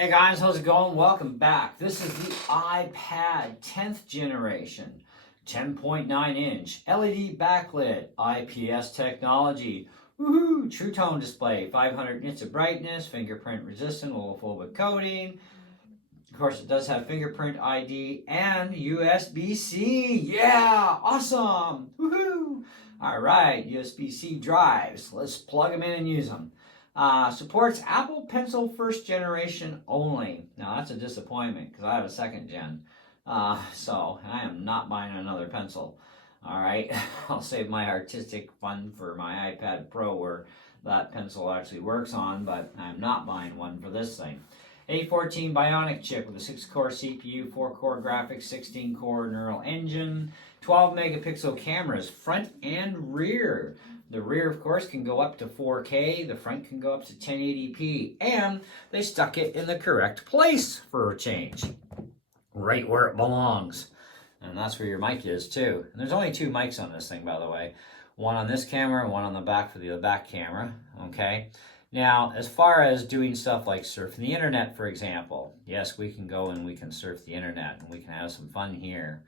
Hey guys, how's it going? Welcome back. This is the iPad 10th generation, 10.9-inch LED backlit, IPS technology. Woohoo! True tone display, 500 nits of brightness, fingerprint resistant, olefin coating. Of course, it does have fingerprint ID and USB-C. Yeah, awesome! Woohoo! All right, USB-C drives. Let's plug them in and use them. Supports Apple Pencil first generation only. Now that's a disappointment because I have a second gen. So I am not buying another pencil. All right, I'll save my artistic fun for my iPad Pro where that pencil actually works on, but I'm not buying one for this thing. A14 Bionic chip with a 6-core CPU, 4-core graphics, 16-core neural engine, 12 megapixel cameras, front and rear. The rear, of course, can go up to 4K. The front can go up to 1080p. And they stuck it in the correct place for a change. Right where it belongs. And that's where your mic is, too. And there's only 2 mics on this thing, by the way. One on this camera and one on the back for the back camera. Okay? Now, as far as doing stuff like surfing the internet, for example. Yes, we can go and we can surf the internet. And we can have some fun here.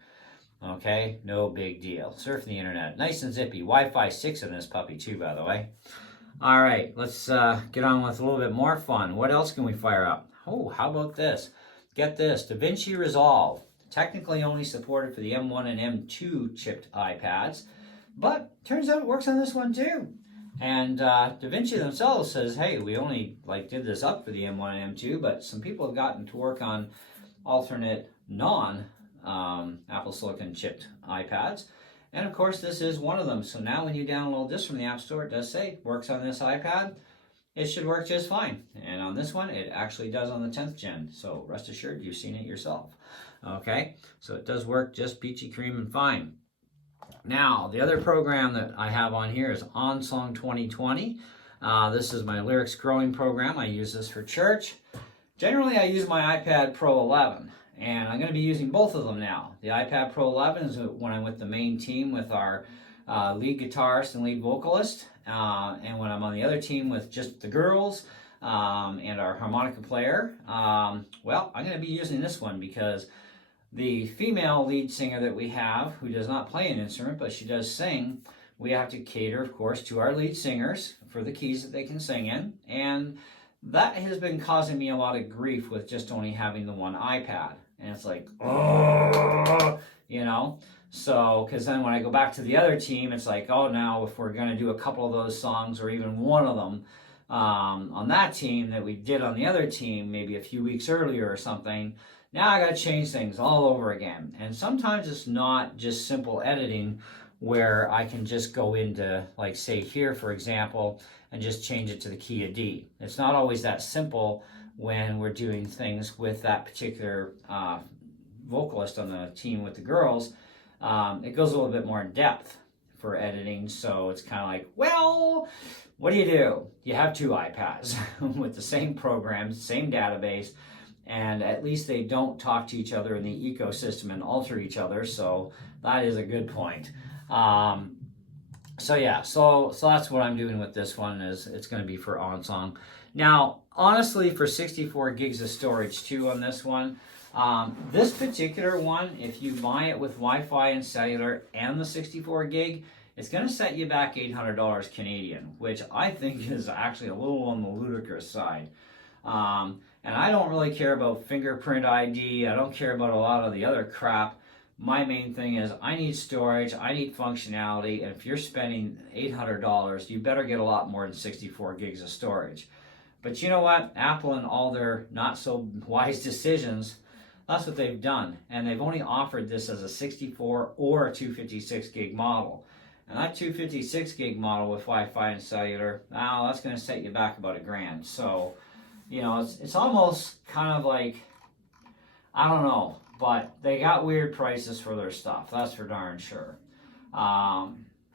Okay, no big deal. Surfing the internet, nice and zippy. Wi-Fi 6 in this puppy too, by the way. All right, let's get on with a little bit more fun. What else can we fire up? Oh, how about this? Get this, DaVinci Resolve. Technically only supported for the M1 and M2 chipped iPads, but turns out it works on this one too. And DaVinci themselves says, hey, we only did this up for the M1 and M2, but some people have gotten to work on alternate Apple Silicon chipped iPads, and of course this is one of them. So now when you download this from the App Store, it does say works on this iPad. It should work just fine, and on this one it actually does on the 10th gen, so rest assured you've seen it yourself. Okay, so it does work just peachy cream and fine. Now the other program that I have on here is OnSong 2020. This is my lyrics growing program. I use this for church. Generally I use my iPad Pro 11. And I'm going to be using both of them now. The iPad Pro 11 is when I'm with the main team with our lead guitarist and lead vocalist. And when I'm on the other team with just the girls and our harmonica player, well, I'm going to be using this one because the female lead singer that we have, who does not play an instrument, but she does sing, we have to cater, of course, to our lead singers for the keys that they can sing in. And that has been causing me a lot of grief with just only having the one iPad. And it's like, oh, you know? So, because then when I go back to the other team, it's like, oh, now if we're going to do a couple of those songs or even one of them on that team that we did on the other team maybe a few weeks earlier or something, now I got to change things all over again. And sometimes it's not just simple editing where I can just go into, like, say here, for example, and just change it to the key of D. It's not always that simple when we're doing things with that particular vocalist on the team with the girls. It goes a little bit more in depth for editing, so it's kind of like, well, what do? You have 2 iPads with the same programs, same database, and at least they don't talk to each other in the ecosystem and alter each other, so that is a good point. So that's what I'm doing with this one. Is it's going to be for OnSong. Now, honestly, for 64 gigs of storage too on this one, this particular one, if you buy it with Wi-Fi and cellular and the 64 gig, it's going to set you back $800 Canadian, which I think is actually a little on the ludicrous side. And I don't really care about fingerprint ID. I don't care about a lot of the other crap. My main thing is I need storage, I need functionality, and if you're spending $800, you better get a lot more than 64 gigs of storage. But you know what? Apple and all their not so wise decisions, that's what they've done. And they've only offered this as a 64 or a 256 gig model. And that 256 gig model with Wi-Fi and cellular, now that's going to set you back about $1,000. So, you know, it's almost kind of like, I don't know, but they got weird prices for their stuff. That's for darn sure.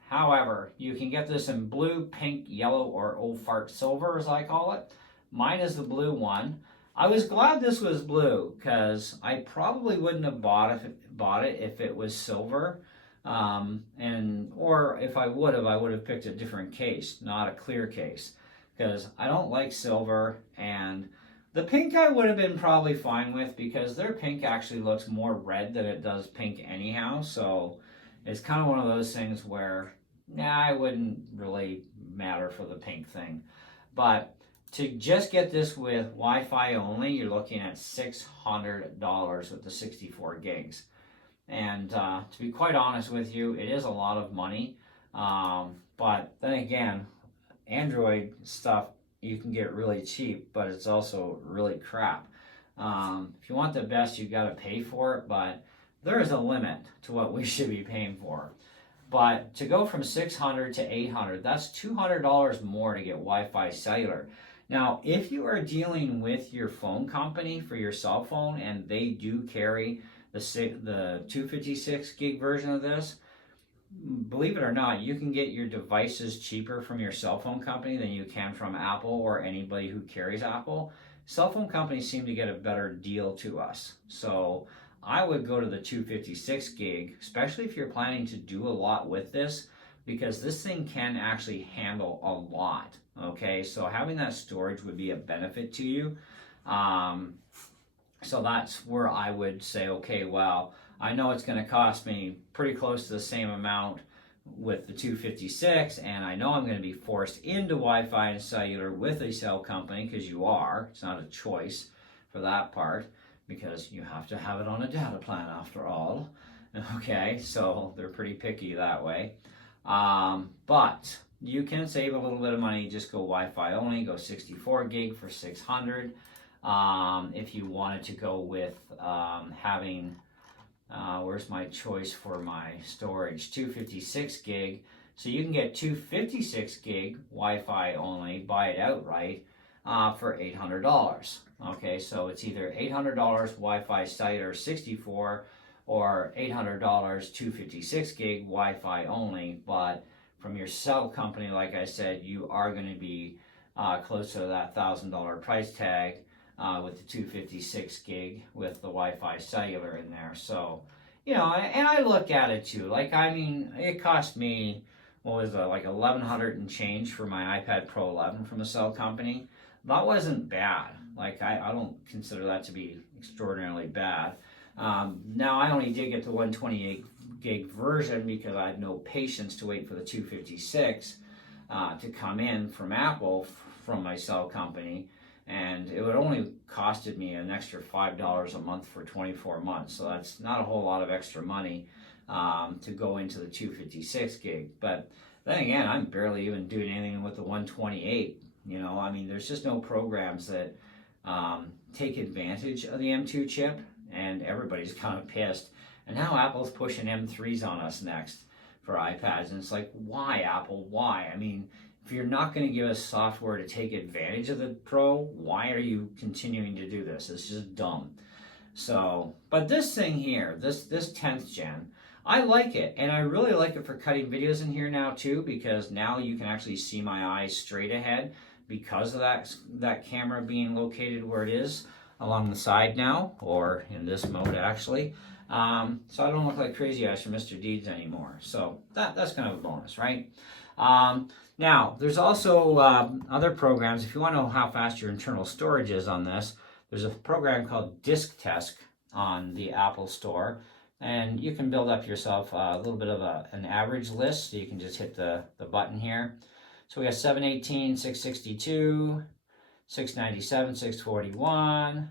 However, you can get this in blue, pink, yellow, or old fart silver, as I call it. Mine is the blue one. I was glad this was blue because I probably wouldn't have bought it if it was silver. Or if I would have picked a different case, not a clear case, because I don't like silver, and The pink I would have been probably fine with because their pink actually looks more red than it does pink anyhow. So it's kind of one of those things where, nah, it wouldn't really matter for the pink thing. But to just get this with Wi-Fi only, you're looking at $600 with the 64 gigs. And to be quite honest with you, it is a lot of money. But then again, Android stuff you can get really cheap, but it's also really crap. If you want the best, you got to pay for it, but there is a limit to what we should be paying for. But to go from 600 to 800, that's $200 more to get Wi-Fi cellular. Now, if you are dealing with your phone company for your cell phone and they do carry the 256 gig version of this, believe it or not, you can get your devices cheaper from your cell phone company than you can from Apple or anybody who carries Apple. Cell phone companies seem to get a better deal to us. So I would go to the 256 gig, especially if you're planning to do a lot with this, because this thing can actually handle a lot. Okay, so having that storage would be a benefit to you. So that's where I would say, okay, well, I know it's going to cost me pretty close to the same amount with the 256, and I know I'm going to be forced into Wi-Fi and cellular with a cell company, because you are. It's not a choice for that part, because you have to have it on a data plan after all. Okay, so they're pretty picky that way. But you can save a little bit of money. Just go Wi-Fi only, go 64 gig for 600. If you wanted to go with having where's my choice for my storage? 256 gig. So you can get 256 gig Wi-Fi only, buy it outright for $800. Okay, so it's either $800 Wi-Fi cellular 64 or $800 256 gig Wi-Fi only. But from your cell company, like I said, you are going to be close to that $1,000 price tag. With the 256 gig with the Wi-Fi cellular in there. So, you know, and I look at it too. Like, I mean, it cost me, what was it, like $1,100 and change for my iPad Pro 11 from a cell company. That wasn't bad. Like, I don't consider that to be extraordinarily bad. Now, I only did get the 128 gig version because I had no patience to wait for the 256 to come in from Apple from my cell company. And it would only costed me an extra $5 a month for 24 months. So that's not a whole lot of extra money to go into the 256 gig. But then again, I'm barely even doing anything with the 128. You know, I mean, there's just no programs that take advantage of the M2 chip, and everybody's kind of pissed. And now Apple's pushing M3s on us next for iPads. And it's like, why, Apple? Why? I mean, if you're not going to give us software to take advantage of the Pro, why are you continuing to do this? It's just dumb. So, but this thing here, this 10th gen, I like it. And I really like it for cutting videos in here now too, because now you can actually see my eyes straight ahead because of that camera being located where it is along the side now, or in this mode actually. So I don't look like Crazy Eyes from Mr. Deeds anymore. So that's kind of a bonus, right? Now, there's also other programs. If you want to know how fast your internal storage is on this, there's a program called Disk Test on the Apple Store. And you can build up yourself a little bit of an average list. So you can just hit the button here. So we got 718, 662, 697, 641,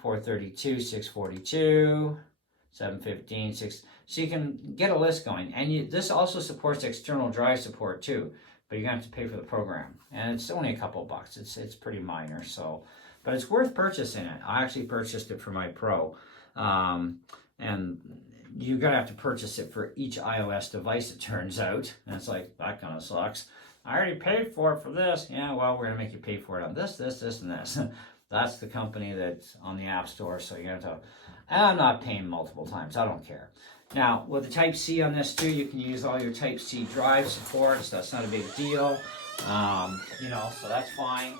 432, 642, 715, 6... So you can get a list going. And this also supports external drive support too, but you're going to have to pay for the program. And it's only a couple bucks. It's pretty minor. So, but it's worth purchasing it. I actually purchased it for my Pro. And you're going to have to purchase it for each iOS device, it turns out. And it's like, that kind of sucks. I already paid for it for this. Yeah, well, we're going to make you pay for it on this, and this. That's the company that's on the App Store. So you have to, and I'm not paying multiple times. I don't care. Now, with the Type-C on this too, you can use all your Type-C drive support, so that's not a big deal. You know, so that's fine.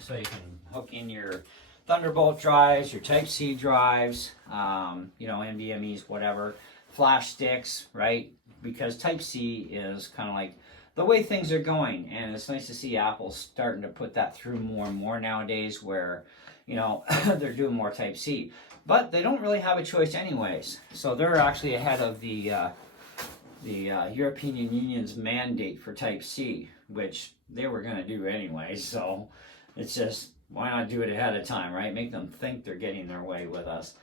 So you can hook in your Thunderbolt drives, your Type-C drives, you know, NVMEs, whatever, flash sticks, right? Because Type-C is kind of like the way things are going. And it's nice to see Apple starting to put that through more and more nowadays, where, you know, they're doing more Type-C. But they don't really have a choice anyways. So they're actually ahead of the European Union's mandate for Type-C, which they were going to do anyway. So it's just, why not do it ahead of time, right? Make them think they're getting their way with us.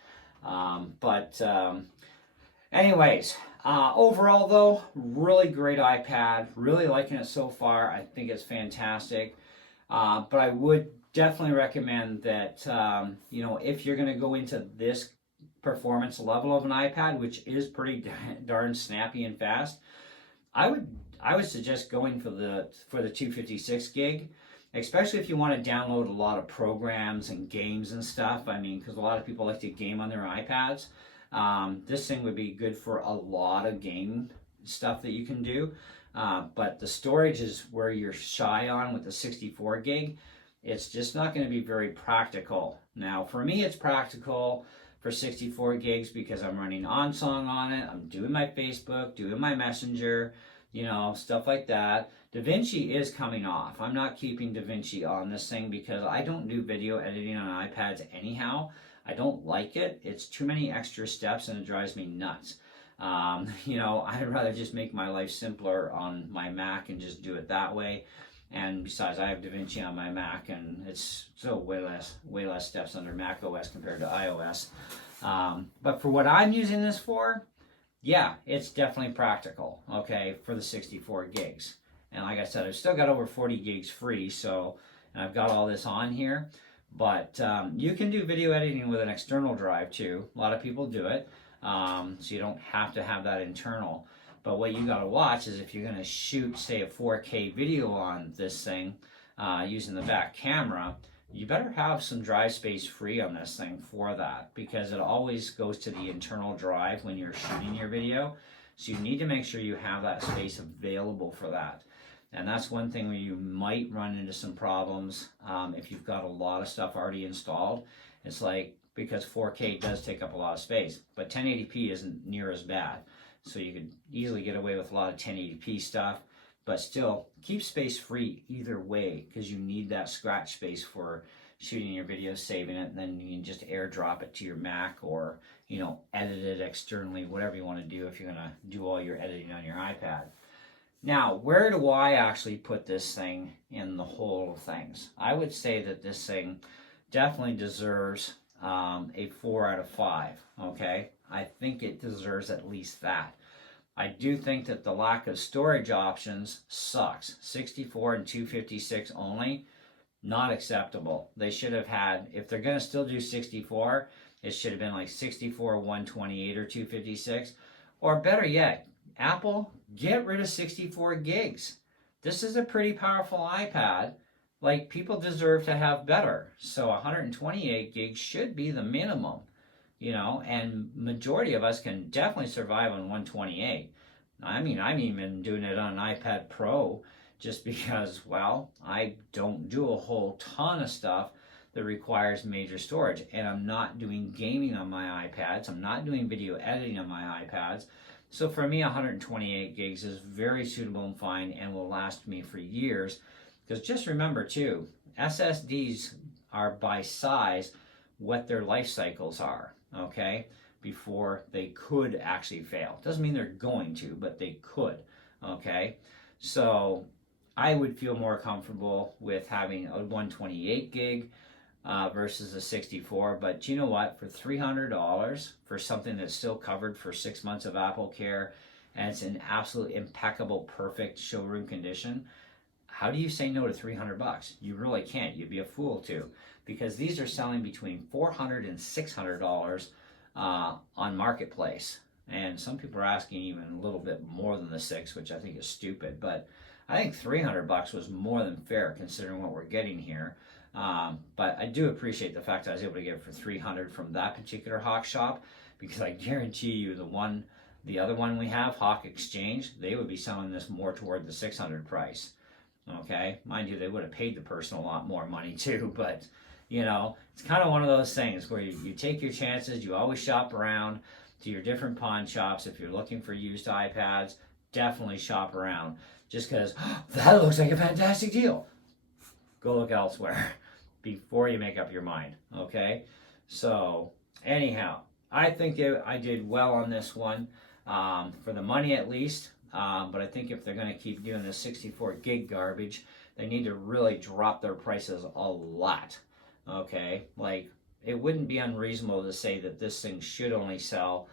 Anyways, overall though, really great iPad. Really liking it so far. I think it's fantastic. But I would definitely recommend that, you know, if you're going to go into this performance level of an iPad, which is pretty darn snappy and fast, I would suggest going for the 256 gig, especially if you want to download a lot of programs and games and stuff. I mean, because a lot of people like to game on their iPads. This thing would be good for a lot of game stuff that you can do. But the storage is where you're shy on with the 64 gig. It's just not going to be very practical. Now, for me, it's practical for 64 gigs because I'm running OnSong on it. I'm doing my Facebook, doing my Messenger, you know, stuff like that. DaVinci is coming off. I'm not keeping DaVinci on this thing because I don't do video editing on iPads anyhow. I don't like it. It's too many extra steps and it drives me nuts. You know, I'd rather just make my life simpler on my Mac and just do it that way. And besides, I have DaVinci on my Mac, and it's still way less steps under Mac OS compared to iOS. But for what I'm using this for, yeah, it's definitely practical, okay, for the 64 gigs. And like I said, I've still got over 40 gigs free, so, and I've got all this on here. But you can do video editing with an external drive too. A lot of people do it, so you don't have to have that internal. But what you got to watch is if you're going to shoot, say, a 4K video on this thing using the back camera, you better have some drive space free on this thing for that, because it always goes to the internal drive when you're shooting your video. So you need to make sure you have that space available for that. And that's one thing where you might run into some problems if you've got a lot of stuff already installed. It's like, because 4K does take up a lot of space, but 1080p isn't near as bad. So you could easily get away with a lot of 1080p stuff, but still keep space free either way, because you need that scratch space for shooting your video, saving it, and then you can just airdrop it to your Mac, or, you know, edit it externally, whatever you want to do if you're going to do all your editing on your iPad. Now, where do I actually put this thing in the whole of things? I would say that this thing definitely deserves a 4 out of 5, okay? I think it deserves at least that. I do think that the lack of storage options sucks. 64 and 256 only, not acceptable. They should have had, if they're going to still do 64, it should have been like 64, 128, or 256. Or better yet, Apple, get rid of 64 gigs. This is a pretty powerful iPad. Like, people deserve to have better. So 128 gigs should be the minimum, you know, and majority of us can definitely survive on 128. I mean, I'm even doing it on an iPad Pro just because, well, I don't do a whole ton of stuff that requires major storage. And I'm not doing gaming on my iPads. I'm not doing video editing on my iPads. So for me, 128 gigs is very suitable and fine and will last me for years. Because just remember too, SSDs are by size what their life cycles are, okay, before they could actually fail. Doesn't mean they're going to, but they could, okay? So I would feel more comfortable with having a 128 gig versus a 64, but you know what, for $300 for something that's still covered for 6 months of Apple Care, and it's in absolute impeccable, perfect showroom condition, how do you say no to $300? You really can't. You'd be a fool to, because these are selling between $400 and $600 on Marketplace, and some people are asking even a little bit more than the $600, which I think is stupid. But I think $300 was more than fair considering what we're getting here. But I do appreciate the fact that I was able to get it for $300 from that particular Hawk shop, because I guarantee you the other one we have, Hawk Exchange, they would be selling this more toward the $600 price. Okay, mind you, they would have paid the person a lot more money too, but you know, it's kind of one of those things where you take your chances. You always shop around to your different pawn shops if you're looking for used iPads. definitely shop around. Just because that looks like a fantastic deal, go look elsewhere before you make up your mind, okay? So anyhow, I think I did well on this one, for the money at least. But I think if they're going to keep doing the 64 gig garbage, they need to really drop their prices a lot, okay? Like, it wouldn't be unreasonable to say that this thing should only sell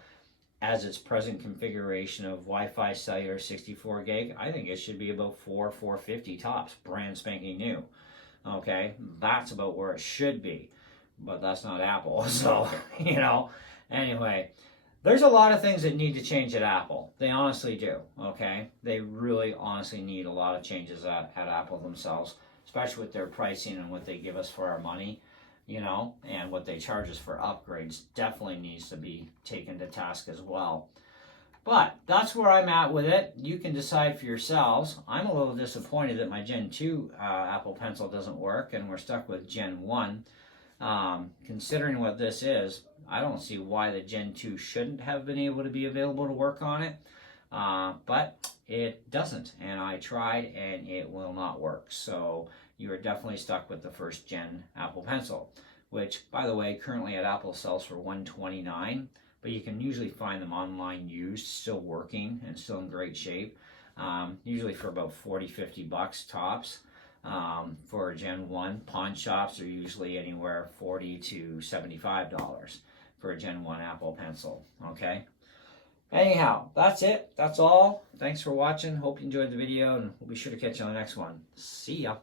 as its present configuration of Wi-Fi cellular 64 gig. I think it should be about $450 tops, brand spanking new. Okay, that's about where it should be, but that's not Apple. So, you know, anyway, there's a lot of things that need to change at Apple. They honestly do. Okay, they really honestly need a lot of changes at Apple themselves, especially with their pricing and what they give us for our money. You know, and what they charge us for upgrades definitely needs to be taken to task as well. But that's where I'm at with it. You can decide for yourselves. I'm a little disappointed that my Gen 2 Apple Pencil doesn't work and we're stuck with Gen 1. Considering what this is, I don't see why the Gen 2 shouldn't have been able to be available to work on it. But it doesn't, and I tried and it will not work. So you are definitely stuck with the first gen Apple Pencil, which, by the way, currently at Apple sells for $129, but you can usually find them online used, still working and still in great shape, usually for about $40-50 tops. For Gen 1, pawn shops are usually anywhere $40 to $75 for a Gen 1 Apple Pencil, okay? Anyhow, that's it. That's all. Thanks for watching. Hope you enjoyed the video, and we'll be sure to catch you on the next one. See ya.